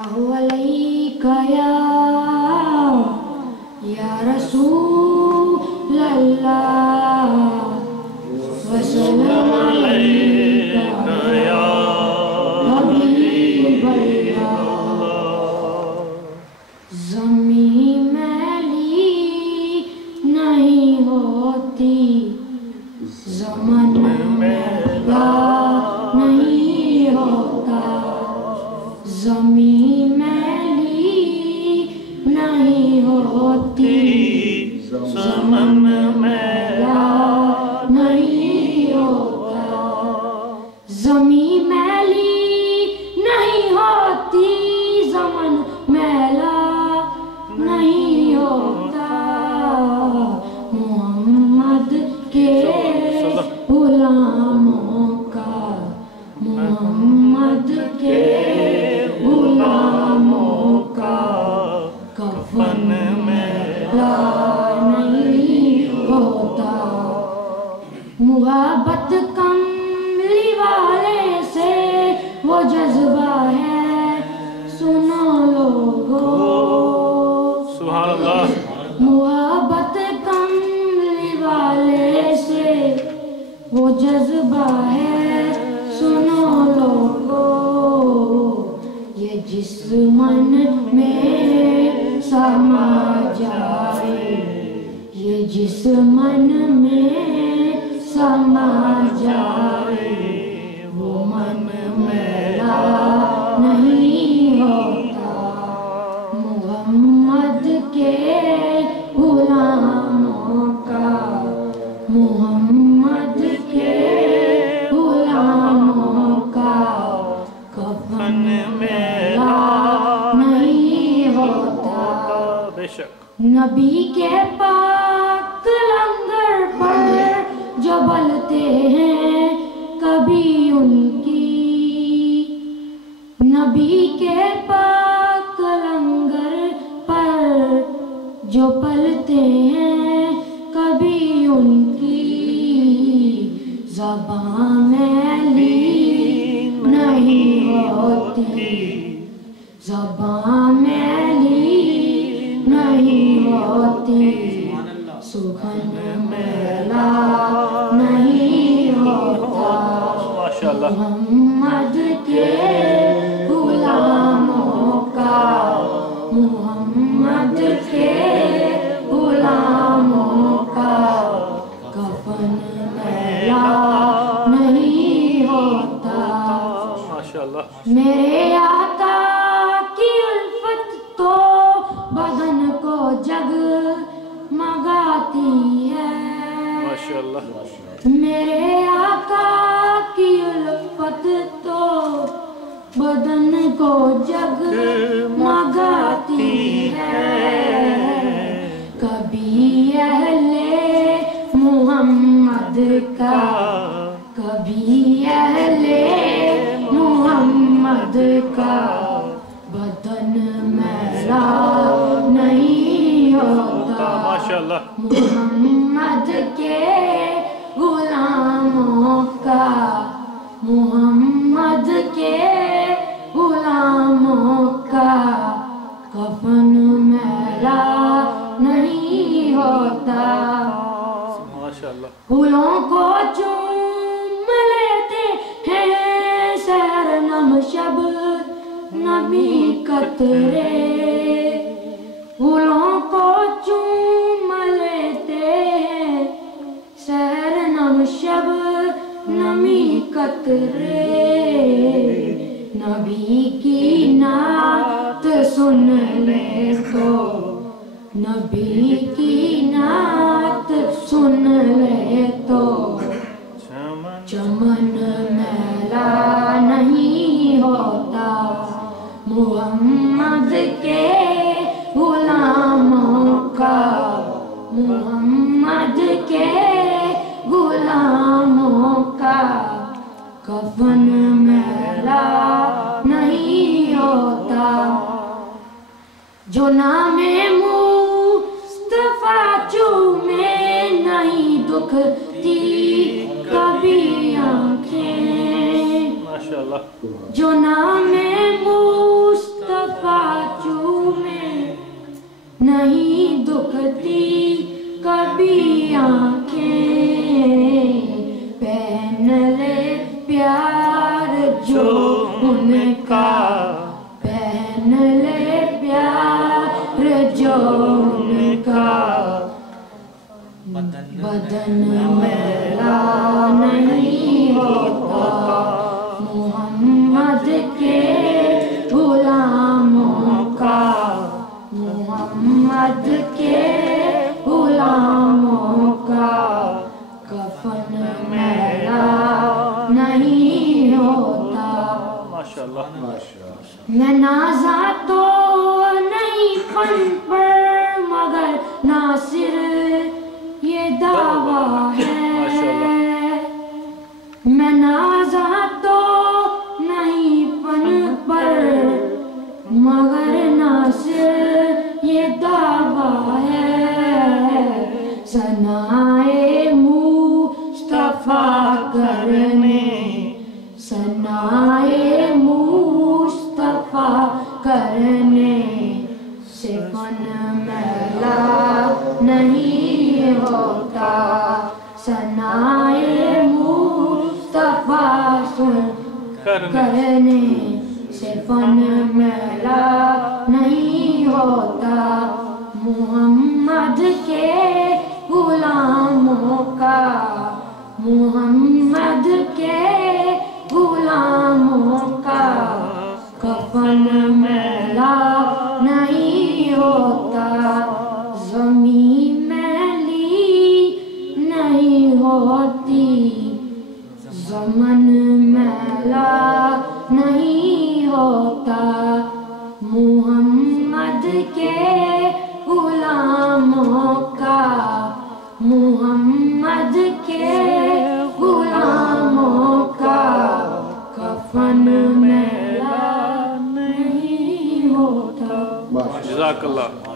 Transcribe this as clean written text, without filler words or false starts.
अलैका या रसूल अल्लाह वसल्लम अलैका या हबीब अल्लाह। ज़मीं मैली नहीं होती, ज़मन मैला नहीं होता। ज़मीं मैली नहीं होती, ज़मन मैला नहीं होता। ज़मीं मैली नहीं होती, ज़मन मैला नहीं होता। मोहम्मद के गुलामों का, मोहम्मद के गुलामों का कफन मैला नहीं होता। मुहब्बत कमली वाले से वो जज्बा है, सुनो लोगो सुभान अल्लाह। मुहब्बत कमली वाले से वो जज्बा है, सुनो लोगो। ये जिस मन में समा जाए, ये जिस मन में समा जाए, वो मन मेरा नहीं होता। मुहम्मद के गुलामों का, मुहम्मद के गुलामों का कफन मेला नहीं होता। बेशक नबी के पाक लंगर पर जो बलते हैं कभी उनकी, नबी के पाक लंगर पर जो पलते हैं कभी उनकी, ज़बां मैली नहीं होती, ज़बां मैली नहीं होती। सुखन मैला नहीं होता। माशाअल्लाह। मोहम्मद के गुलामों का, मुहम्मद के गुलामों का कफन मैला नहीं होता। माशाअल्लाह। मेरे आका की उल्फत तो बदन को जगमगाती है। माशाअल्लाह। मेरे आका की उल्फत तो बदन को जगमगाती है। कभी अहले मुहम्मद का, कभी अहले मुहम्मद का बदन मैला नहीं होता। माशाअल्लाह। मुहम्मद के गुलामों का, मुहम्मद के गुलामों का कफन मैला नहीं होता। माशाअल्लाह। फूलों को चूम लेते हैं शहरनम शब नबी कतरे, फूलों को चूम लेते हैं शहरनम शब नमी कतरे। नबी की नात सुन ले तो, नबी की नात सुन ले तो चमन मैला नहीं होता। मुहम्मद के गुलामों का, मुहम्मद के गुलामों का कफन मैला नहीं होता। जो नामे मुस्तफा चूमे नहीं दुखती कभी आंखें, माशाअल्लाह। जो नामे मुस्तफा چمکتی کبھی آنکھیں پہن لے پیار جو ان کا پہن لے پیار جو ان کا بدن میلا نہیں ہوتا محمد کے غلاموں کا محمد کے غلاموں کا کفن میلا نہیں ہوتا ماشاءاللہ میں نازا تو نہیں فن پر مگر ناصر یہ دعویٰ ہے میں نازا تو نہیں فن پر مگر ناصر یہ دعویٰ ہے ثنائے مصطفیٰ کرنے ثنائے مصطفیٰ کرنے سے فن میلا نہیں ہوتا ثنائے مصطفیٰ کرنے سے فن میلا نہیں ہوتا محمد کے غلاموں کا محمد کے غلاموں کا کفن میلا نہیں ہوتا زمین میلی نہیں ہوتی زمن میلا نہیں ہوتا محمد کے غلاموں کا محمد کے غلاموں کا کفن میلا نہیں ہوتا جزاک اللہ